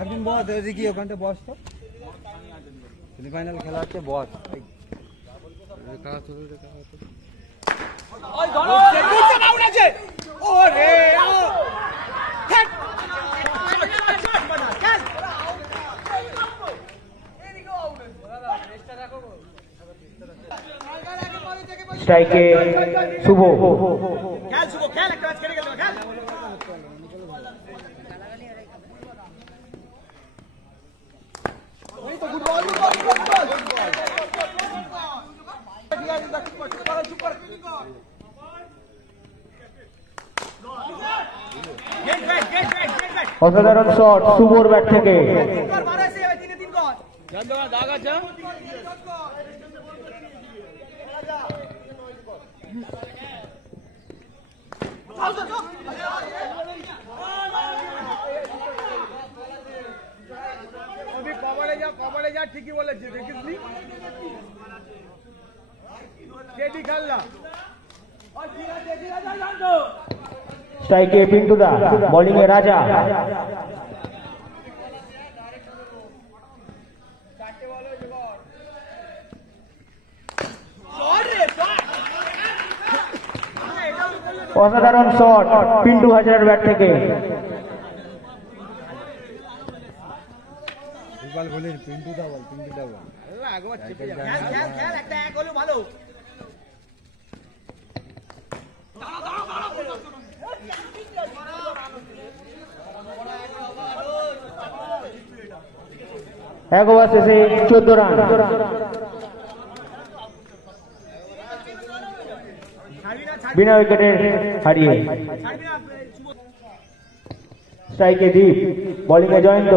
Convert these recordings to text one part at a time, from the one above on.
একদিন বস দেখি ওখানটা বস তো সেমিফাইনাল খেলা হচ্ছে বস স্ট্রাইকে শুভ অসাধারণ শট শুভর ব্যাট থেকে কবরে যা ঠিকই বলেছে দেখিসনি খেললা স্ট্রাইকে পিন্টুদা বোলিং এ রাজা অসাধারণ শট পিন্টু হাজারের ব্যাট থেকে পিন্টুদা বল একটা এক হলো ভালো এক ওভার শেষে 14 রান বিনা উইকেটে হারিয়ে স্ট্রাইকে দীপ বোলিং এ জয়ন্ত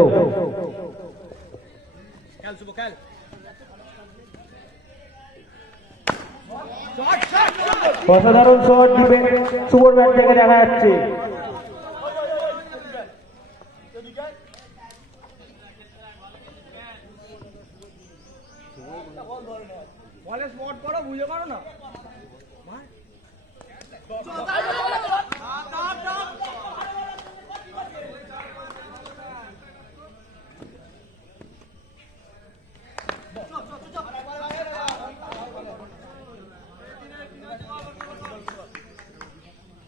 অসাধারণ শট দিবে শুভর ব্যাট থেকে দেখা যাচ্ছে বলে স্পট করো বুঝে পারো না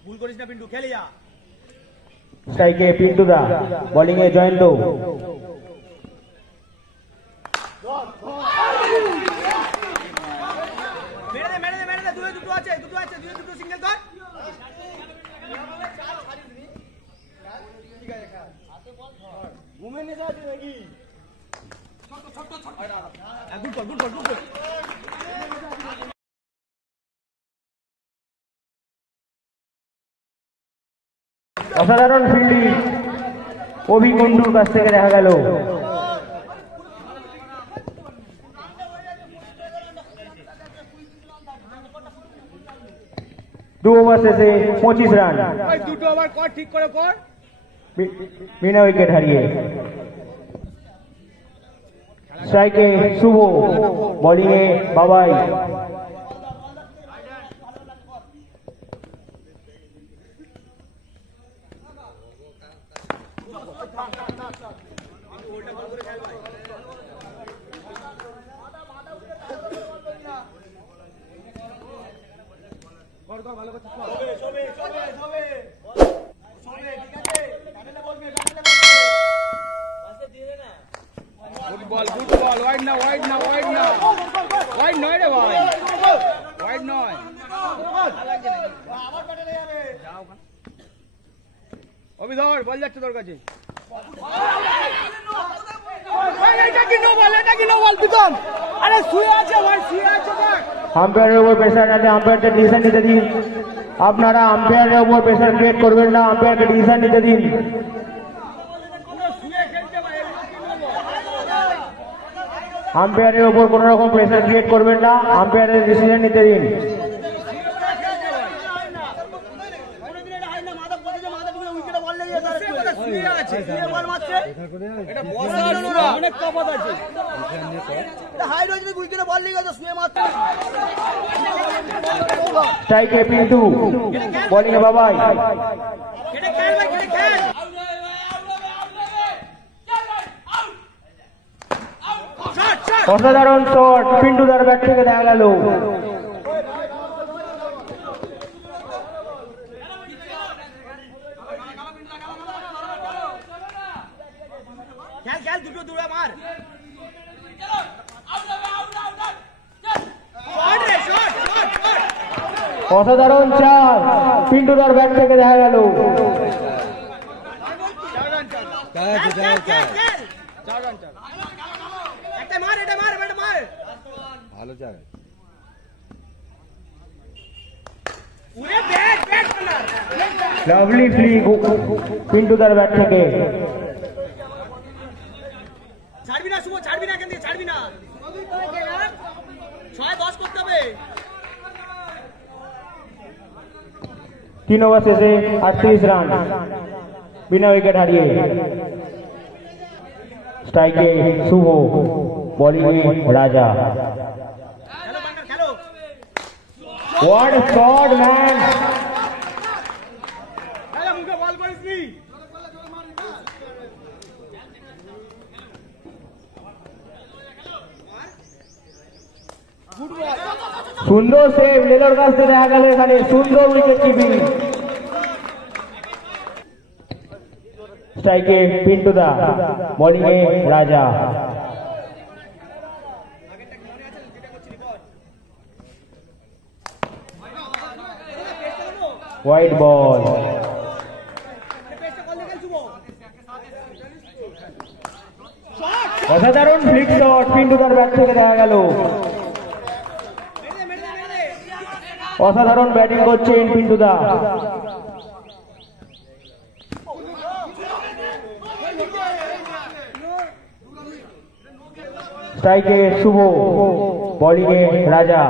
ভুল করিস না পিন্টু খেলে যা স্ট্রাইকে পিন্টুদা বোলিং এ জয়ন্ত মেরে দে দুটো আছে দুটো সিঙ্গেল কর ঘুমিয়ে যাচ্ছে নাকি গুড অসাধারণ ফিল্ডিং অভিকুণ্ডুর কাছ থেকে দেখা গেল দু ওভার শেষে 25 রান দুটো ওভার কর ঠিক করে কর বিনা উইকেট হারিয়ে স্ট্রাইকে শুভ বোলিং এ বাবাই Good ball, wide now, wide নয় রে ভাই, wide নয়। অভিধর বল যাচ্ছে তোর কাছে। এটা কি নো বল পিতন? আরে শুয়ে আছে ভাই, শুয়ে আছে ভাই। আম্পায়ারের উপর প্রেসার আছে, আম্পায়ারকে ডিসিশন নিতে দিন। আপনারা আম্পায়ারের উপর প্রেসার ক্রিয়েট করবেন না, আম্পায়ারকে ডিসিশন নিতে দিন। আম্পায়ারের উপর কোন রকম প্রেসার ক্রিয়েট করবেন না, আম্পায়ারের ডিসিশন নিতে দিন। স্ট্রাইকে পিন্টু, বোলিং এ বাবাই। অসাধারণ শট পিন্টুদার ব্যাট থেকে দেখা গেল। অসাধারণ চার পিন্টুদার ব্যাট থেকে দেখা গেল। ভালো জায়গা লাভলি ফ্লিক পিন্টুদার ব্যাট থেকে। ছাড়বি না শুভ, ছাড়বি না, এখান থেকে ছাড়বি না। 6-10 করতে হবে। 3 ওভার শেষে 38 রান বিনা উইকেট হারিয়ে। স্ট্রাইকে শুভ, বোলিংয়ে রাজা। খেলো বাঙ্গার খেলো। What a shot, man! খেলো, মুখে বল করিস নি। সুন্দর সেভ লেলোর কাছ থেকে দেখা গেল এখানে। সুন্দর উইকেট কিপিং। স্ট্রাইকে পিন্টুদা, বোলিংয়ে রাজা। White ball. অসাধারণ ফ্লিক শট পিন্টুদার ব্যাট থেকে দেখা গেল। অসাধারণ ব্যাটিং করছেন পিন্টুদা। স্ট্রাইকে শুভ, বোলিংয়ে রাজা।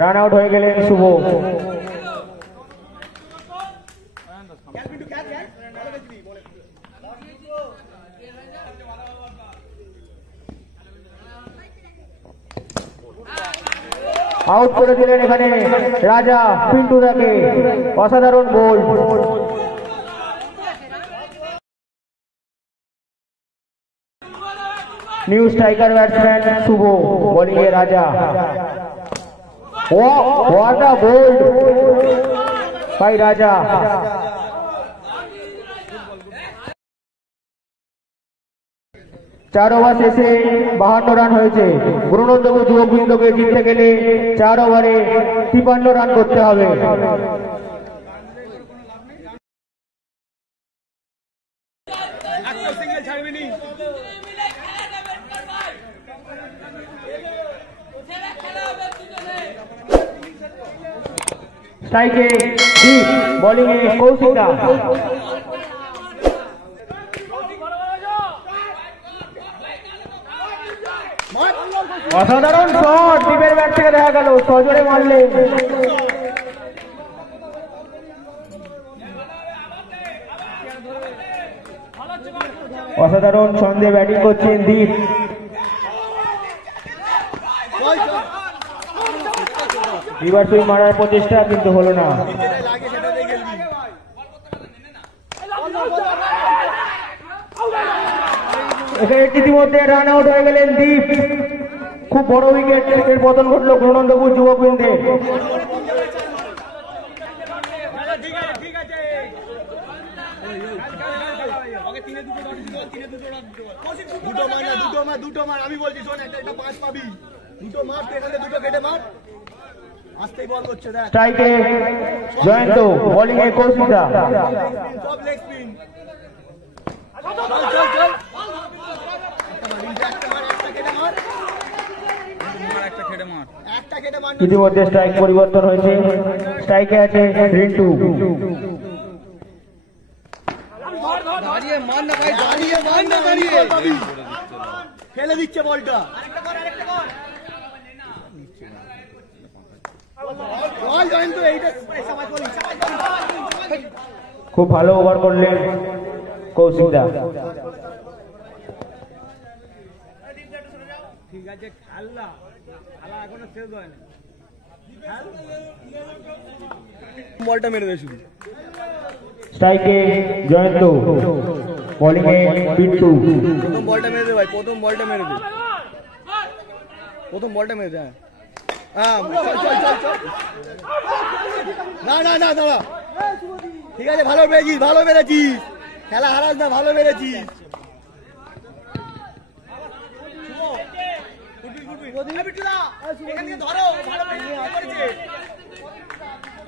রান আউট হয়ে গেলেন শুভ। আউট করে দিলেন এখানে রাজা পিন্টুদাকে। অসাধারণ গোল। নিউ স্ট্রাইকার ব্যাটসম্যান শুভ, বোলিংয়ে রাজা। What a bold by রাজা। 4 ওভার শেষে 52 রান হয়েছে। গুরুনন্দপুর যুববৃন্দকে জিততে গেলে 4 ওভারে 53 রান করতে হবে। একটা সিঙ্গেল ছাড়বি নি। স্ট্রাইকে দীপ, বোলিংয়ে কৌশিকা। অসাধারণ শট দীপের ব্যাট থেকে দেখা গেল। সজোরে মারলেন। অসাধারণ ছন্দে ব্যাটিং করছেন দীপ। রিভার সুইং মারার প্রচেষ্টা কিন্তু হলো না। এখানে ইতিমধ্যে রান আউট হয়ে গেলেন দীপ। খুব বড় উইকেট এর পতন ঘটলো গুরুনন্দপুর যুববৃন্দে। দুটো মার আমি বলছি, শোন, একটা 5 পাবি। দুটো মার, এখানে দুটো কেটে মার। আস্তেই বল করছে দেখ। স্ট্রাইকে জয়ন্ত, বোলিংয়ে কৌশিকা। সব লেগ স্পিন। চল চল একটা কেটে মার। ইতিমধ্যে স্ট্রাইক পরিবর্তন হয়েছে। স্ট্রাইকে আছে রিন্টু। দাঁড়িয়ে মার না ভাই, দাঁড়িয়ে মার না, দাঁড়িয়ে ফেলে দিচ্ছে বলটা। খুব ভালো ওভার করলেন কৌশিকদা। আছে খেলা এখনো শেষ হয় না। বলটা মেরে দেয় শুধু। স্ট্রাইকে জয়ন্ত, বোলিং এ বিট্টু। প্রথম বলটা মেরে দে ভাই, প্রথম বলটা মেরে দে, প্রথম বলটা মেরে দে। হ্যাঁ চল চল চল চল। না না না দাদা, ঠিক আছে, ভালো বেড়েছিস, ভালো বেড়েছিস, খেলা হারাস না, ভালো বেড়েছিস।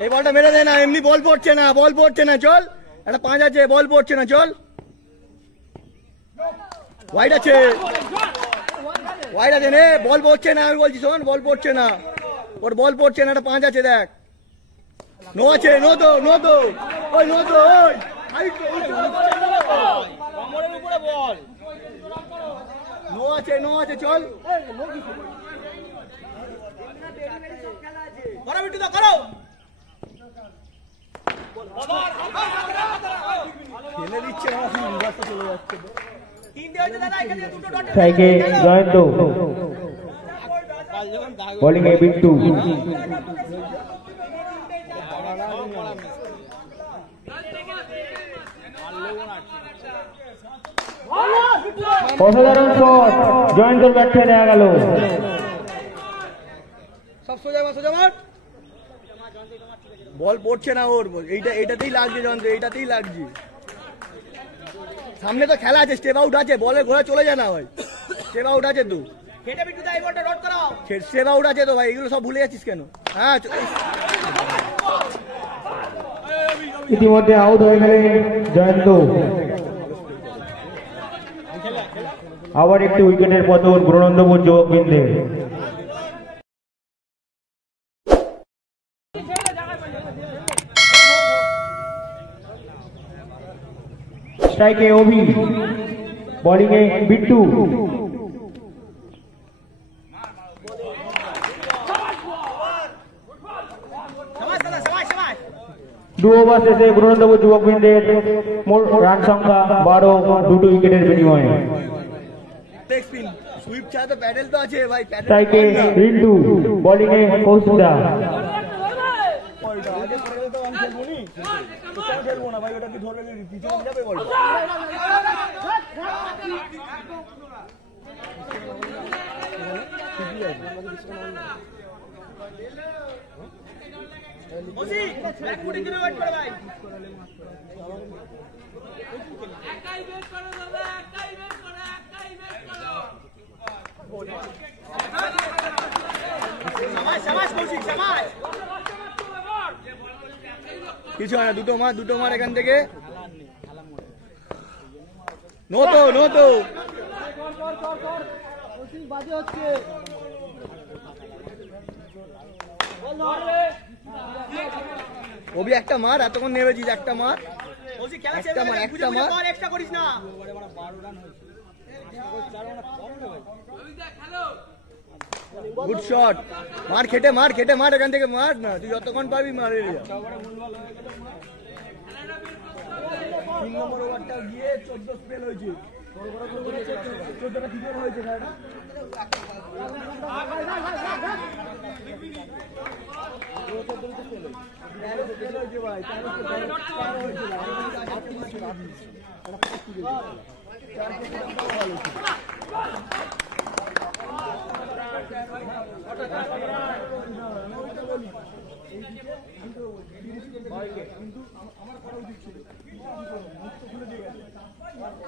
এই বলটা মেরে দে না, এমনি বল পড়ছে না, বল পড়ছে না, চল একটা 5 আছে, বল পড়ছে না, চল ওয়াইড আছে, ওয়াইড আছে নে, বল পড়ছে না, আমি বলছি শোন, বল পড়ছে না, ওর বল পড়ছে না, একটা 5 আছে দেখ, নো আছে, নো তো, নো তো, ওই নো তো, ওই কমরের উপরে বল, নো আছে, নো আছে, চল করো বিট্টু দা, করো খেলে দিচ্ছে না, রাস্তা চলে যাচ্ছে। স্ট্রাইকে জয়ন্ত, বোলিং এ বিট্টু। অসাধারণ শট, জয়ন্তর ব্যাট থেকে নেওয়া গেল। সব সোজা মার, সোজা মার, বল পড়ছে না ওর, এইটাতেই লাগছে যন্ত্র, এইটাতেই লাগছে। সামনে তো খেলা আছে, স্টেপ আউট আছে, বলে ঘোরা চলে যায় না ভাই, স্টেপ আউট আছে তো, স্টেপ আউট আছে তো ভাই, এগুলো সব ভুলে যাচ্ছিস কেন? হ্যাঁ ইতিমধ্যে আউট হয়ে গেলেন জয়ন্ত। আবার একটি উইকেটের পতন গুরুনন্দপুর যুবকবৃন্দের। স্ট্রাইকে অভি, বোলিং এ বিট্টু। দু ওভার শেষে গুরুনন্দপুর যুবকবৃন্দের মোট রান সংখ্যা 12, 2 উইকেটের বিনিময়ে। সুইপ ছাড়া তো প্যাডেল তো আছে ভাই, স্ট্রাইকে রিন্টু, বোলিং এ কৌশিকদা। খেলবো না ভাই, ওটা কি ধরবে, পিছনে যাবে বল। কিছু হয় না, দুটো মার, দুটো মার এখান থেকে, নো তো, নো তো, ওবি একটা মার, এতক্ষণ নেমেছিস, একটা মার, একটা মার, একটা মার, একটা করিস না। গুড শট, মার খেটে মার, খেটে মার, এখান থেকে মার না, তুই যতক্ষণ পাবি মার। 3 নম্বর ওভারটা গিয়ে 14 স্পেল হয়েছে, 14টা ক্রিকেট হয়েছে খেলাটা।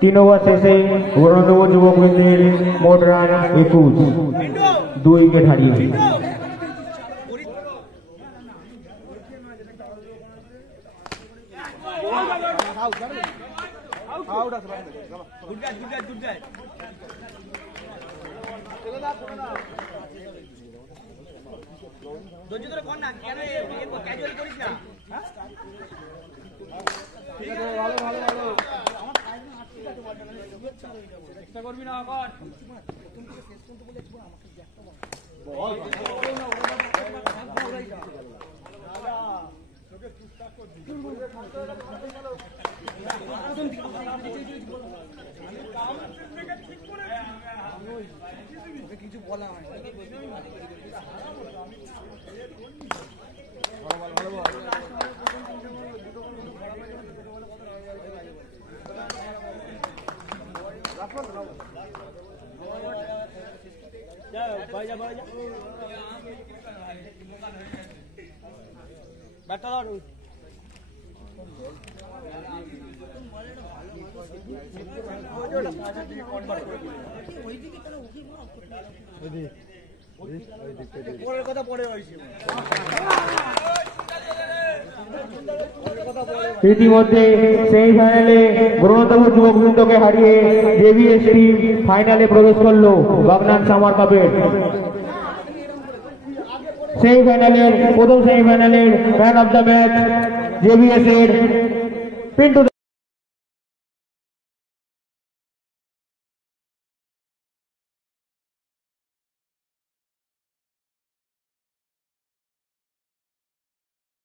তিন ওভার শেষে গুরুনন্দপুর যুবকবৃন্দের মোট রান 21, 2 উইকেট হারিয়ে। কিছু বলা হয় পরের কথা পরে হয়েছে। ইতিমধ্যে সেমিফাইনালে গুরুনন্দপুর যুবকবৃন্দকে হারিয়ে জেভিএস টিম ফাইনালে প্রবেশ করলো বাগনান সামার কাপের সেমিফাইনালের প্রথম সেমিফাইনালের ম্যান অফ দ্য ম্যাচ জেভিএস এর পিন্টু।